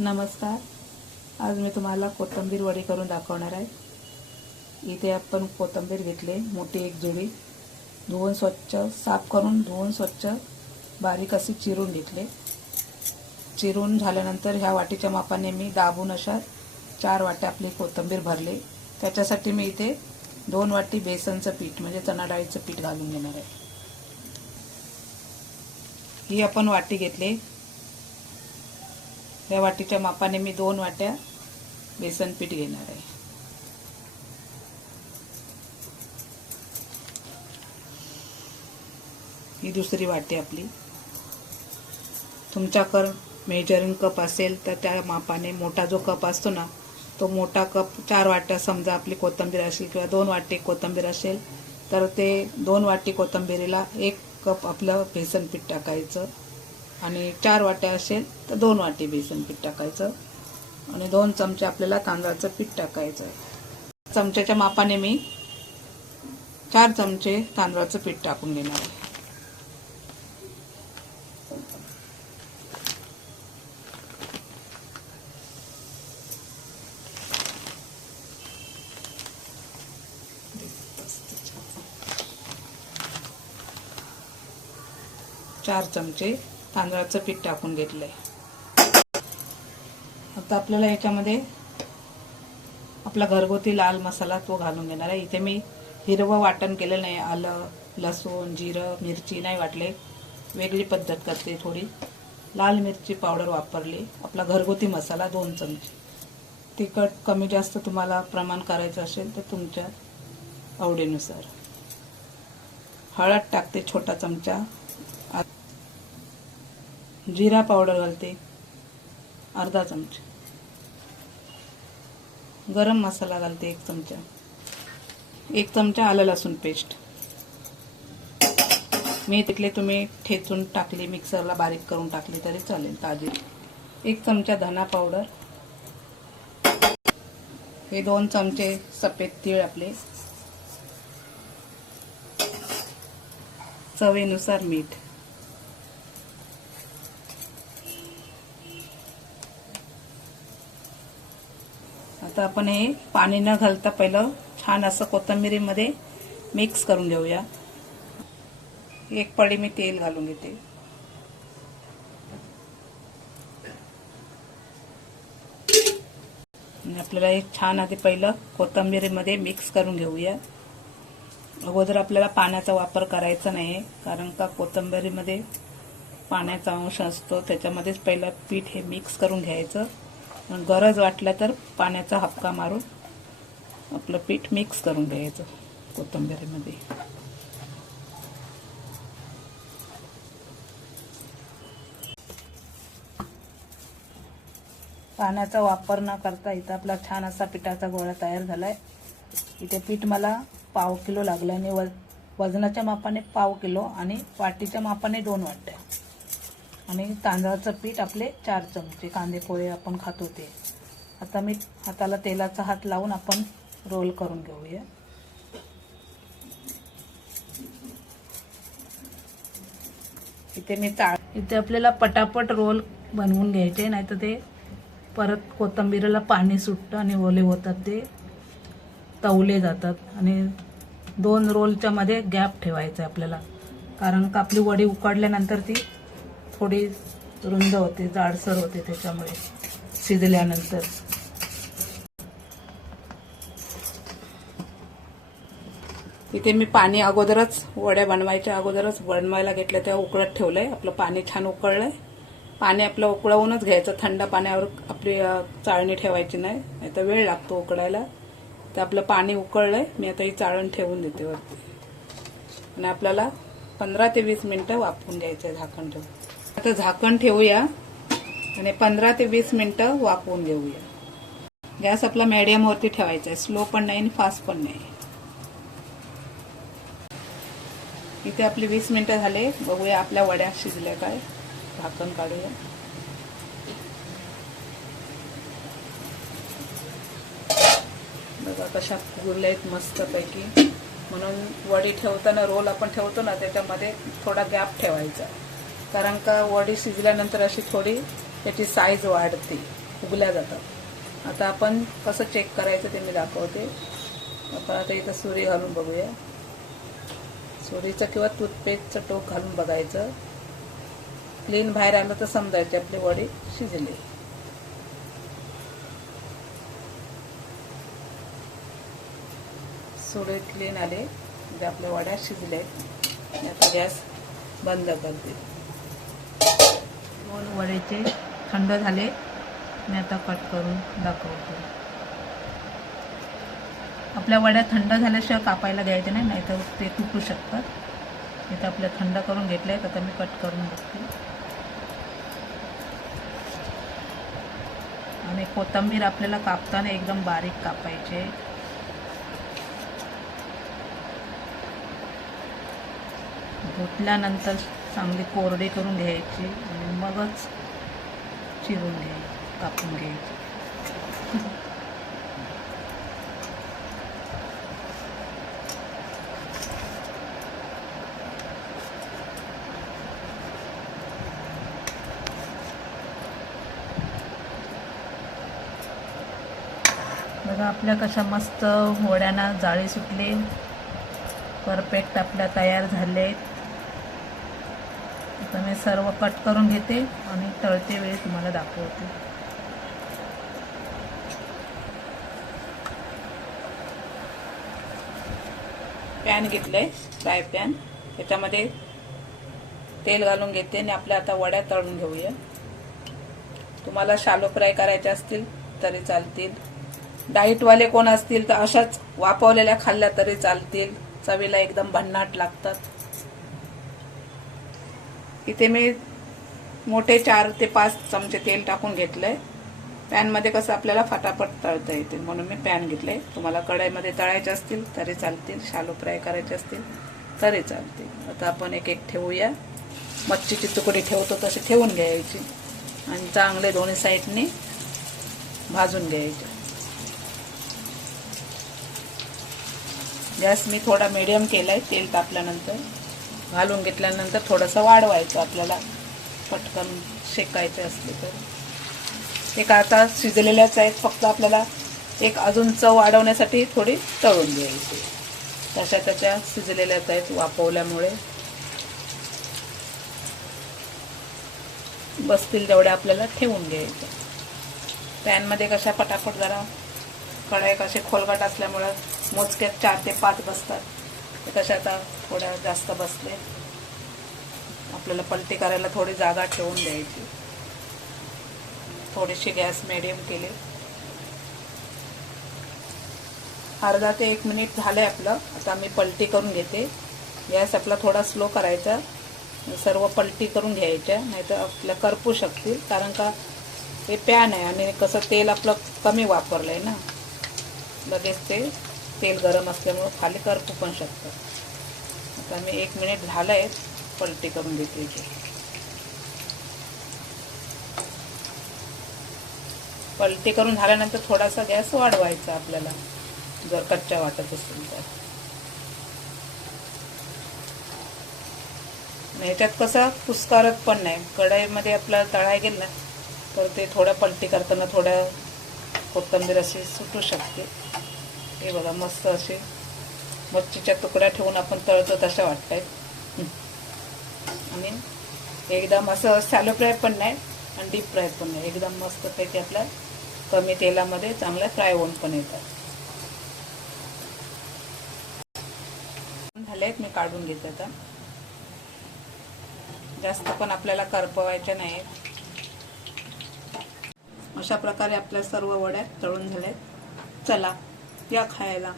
नमस्कार. आज मी तुम्हाला कोथिंबीर वडी करून दाखवणार आहे. इथे आपण कोथिंबीर घेतले मोठी एक जुडी. धुवून स्वच्छ साफ करून धुवून स्वच्छ बारीक अशी चिरून घेतले. चिरून झाल्यानंतर ह्या वाटीच्या मापाने मी दाबून अशा चार वाट्या आपली कोथिंबीर भरले. त्याच्यासाठी मी इथे दोन वाटी बेसनचं पीठ म्हणजे चणा डाळीचं पीठ घालून घेणार आहे. ही आपण वाटी घेतली. या वाटीच्या मापाने मी दोन वाट्या बेसन पीठ घेणार आहे. ही दुसरी वाटी आपली. तुमच्याकडं मेजरिंग कप असेल तर त्या मापाने मोठा जो कप असतो ना तो मोठा कप चार वाट्या समजा आपली कोथिंबीर असेल किंवा दोन वाटी कोथिंबीर असेल तर ते दोन वाटी कोथिंबीरीला एक कप आपलं बेसन पीठ टाकायचं. आणि चार वाट्या असेल तर दोन वाटी बेसन पीठ टाकायचं. आणि दोन चमचे आपल्याला तांदळाचं पीठ टाकायचं. चमच्याच्या मापाने मी चार चमचे तांदळाचं पीठ टाकून घेणार आहे. चार चमचे तांदळाचं पीठ टाकून घेतलं आहे आता आपल्याला याच्यामध्ये आपला घरगुती लाल मसाला तो घालून घेणार आहे. इथे मी हिरवं वाटण केलं नाही. आलं लसूण जिरं मिरची नाही वाटले. वेगळी पद्धत करते थोडी. लाल मिरची पावडर वापरली. आपला घरगुती मसाला दोन चमचे. तिखट कमी जास्त तुम्हाला प्रमाण करायचं असेल तर तुमच्या आवडीनुसार. हळद टाकते छोटा चमचा. जिरा पावडर घालते अर्धा चमचा. गरम मसाला घालते एक चमचा. एक चमचा आलं लसूण पेस्ट मी तिथले तुम्ही ठेचून टाकली मिक्सरला बारीक करून टाकली तरी चालेल ताजी. एक चमचा धना पावडर. हे दोन चमचे सफेद तीळ आपले. चवीनुसार मीठ. आता आपण हे पाणी न घालता पहिलं छान असं कोथंबिरीमध्ये मिक्स करून घेऊया. एक पडी मी तेल घालून घेते. आणि आपल्याला हे छान आधी पहिलं कोथंबिरीमध्ये मिक्स करून घेऊया. अगोदर आपल्याला पाण्याचा वापर करायचा नाही कारण का कोथंबिरीमध्ये पाण्याचा अंश असतो त्याच्यामध्येच पहिलं पीठ हे मिक्स करून घ्यायचं. गरज वाटलं तर पाण्याचा हपका मारून आपलं पीठ मिक्स करून घ्यायचं कोथिंबिरीमध्ये. पाण्याचा वापर न करता इथं आपला छान असा पिठाचा गोळा तयार झालाय. इथे पीठ मला पाव किलो लागलं आणि वजनाच्या मापाने पाव किलो आणि वाटीच्या मापाने दोन वाट्या. आणि तांदळाचं पीठ आपले चार चमचे कांदे पोहे आपण खातो ते. आता मी हाताला तेलाचा हात लावून आपण रोल करून घेऊया. इथे मी ता इथे आपल्याला पटापट रोल बनवून घ्यायचे नाही तर ते परत कोथिंबीरला पाणी सुटतं आणि ओले होतात ते. तवले जातात आणि दोन रोलच्यामध्ये गॅप ठेवायचं आहे आपल्याला. कारण का आपली वडी उकडल्यानंतर ती थोडी रुंद होते जाडसर होते त्याच्यामुळे शिजल्यानंतर. इथे मी पाणी अगोदरच वड्या बनवायच्या अगोदरच बनवायला घेतल्या त्या उकळत ठेवलंय. आपलं पाणी छान उकळलंय. पाणी आपलं उकळवूनच घ्यायचं. थंड पाण्यावर आपली चाळणी ठेवायची नाही नाही तर वेळ लागतो उकळायला. तर आपलं पाणी उकळलंय. मी आता ही चाळण ठेवून देते वरती. आणि आपल्याला पंधरा ते वीस मिनिटं वापरून घ्यायचं आहे झाकण ठेवून. आता झाकण ठेवूया आणि पंधरा ते वीस मिनिटं वाफवून घेऊया. गॅस आपला मीडियमवरती ठेवायचा आहे. स्लो पण नाही आणि फास्ट पण नाही. इथे आपली वीस मिनिटं झाले. बघूया आपल्या वड्या शिजल्या काय. झाकण काढूया. बघा कशा फुगुरल्या आहेत मस्तपैकी. म्हणून वडी ठेवताना रोल आपण ठेवतो ना त्याच्यामध्ये थोडा गॅप ठेवायचा. कारण का वडी शिजल्यानंतर अशी थोडी त्याची साईज वाढते उगल्या जातात. आता आपण कसं चेक करायचं ते मी दाखवते. आपण आता इथं सुरी घालून बघूया. सुरीचं किंवा टूथपेस्टचं टोक घालून बघायचं. क्लीन बाहेर आलं तर समजायचे आपली वडी शिजली. सुरे क्लीन आले म्हणजे आपल्या वड्या शिजल्या आहेत. आता गॅस बंद करते. दोन वडेचे थंड झाले. मी आता कट करून दाखवतो. आपल्या वड्या थंड झाल्याशिवाय कापायला द्यायचे नाही नाहीतर ते तुटू शकतात. इथं आपल्या थंड करून घेतले आहे आता मी कट करून बघते. आणि कोथिंबीर आपल्याला कापताना एकदम बारीक कापायचे. धुतल्यानंतर चांगली कोरडी करून घ्यायची. मगच चिरून घ्यायची कापून घ्यायची बघा आपल्या कशा मस्त होड्यांना जाळी सुटली. परफेक्ट आपल्या तयार झाले आता मी सर्व कट करून घेते आणि तळते वेळी तुम्हाला दाखवते. पॅन घेतलंय फ्राय पॅन त्याच्यामध्ये तेल घालून घेते आणि आपल्या आता वड्या तळून घेऊया. तुम्हाला शालो फ्राय करायचे असतील तरी चालतील. डाईटवाले कोण असतील तर अशाच वापरलेल्या खाल्ल्या तरी चालतील. चवीला एकदम भन्नाट लागतात. इथे मी मोठे चार ते पाच चमचे तेल टाकून घेतलंय. पॅनमध्ये कसं आपल्याला फटाफट तळता येते म्हणून मी पॅन घेतलंय. तुम्हाला कढाईमध्ये तळायचे असतील तरी चालतील शालो फ्राय करायचे असतील तरी चालतील. आता आपण एक एक ठेवूया. मच्छीची तुकडी ठेवतो तशी ठेवून घ्यायची. आणि चांगले दोन्ही साईडने भाजून घ्यायचे. गॅस मी थोडा मिडियम आहे तेल तापल्यानंतर. घालून घेतल्यानंतर थोडंसं वाढवायचं आपल्याला. पटकन शेकायचे असले तर. एक आता शिजलेल्याच आहेत फक्त आपल्याला एक अजून चव वाढवण्यासाठी थोडी तळून घ्यायची. तशा त्याच्या शिजलेल्याच आहेत वापवल्यामुळे बसतील तेवढ्या आपल्याला ठेवून घ्यायचं. पॅनमध्ये कशा पटापट जरा कडाई कसे खोलगट असल्यामुळं मोजक्यात चार ते पाच बसतात. कशा आता थोड्या जास्त बसले. आपल्याला पलटी करायला थोडी जागा ठेवून द्यायची. थोडीशी गॅस मिडियम केली. अर्धा ते एक मिनिट झालंय आपलं. आता मी पलटी करून घेते. गॅस आपला थोडा स्लो करायचा. सर्व पलटी करून घ्यायच्या. नाहीतर आपल्या करपू शकतील. कारण का हे पॅन आहे आणि कसं तेल आपलं कमी वापरलं आहे ना. लगेच ते तेल गरम असल्यामुळं खाली करपू पण शकतं. आता मी एक मिनिट झालं आहे पलटी करून देते पलटी करून झाल्यानंतर थोडासा गॅस वाढवायचा आपल्याला जर कच्च्या वाटत असेल तर. ह्याच्यात कसं कुस्कारत पण नाही. कढाईमध्ये आपला तळाय गेलं ना तर ते थोडं पलटी करताना थोड्या कोथंबीर अशी सुटू शकते. हे बघा मस्त असे मच्छीच्या तुकड्या ठेवून आपण तळतो तशा वाटत आहेत आणि एकदम असं सॅलो फ्राय पण नाही आणि डीप फ्राय पण नाही. एकदम मस्त पैकी आपल्या कमी तेलामध्ये चांगल्या फ्राय होऊन पण येतात झाले आहेत मी काढून घेते आता. जास्त पण आपल्याला करपवायच्या नाही अशा प्रकारे आपल्या सर्व वड्या तळून झाल्यात चला. 也开了。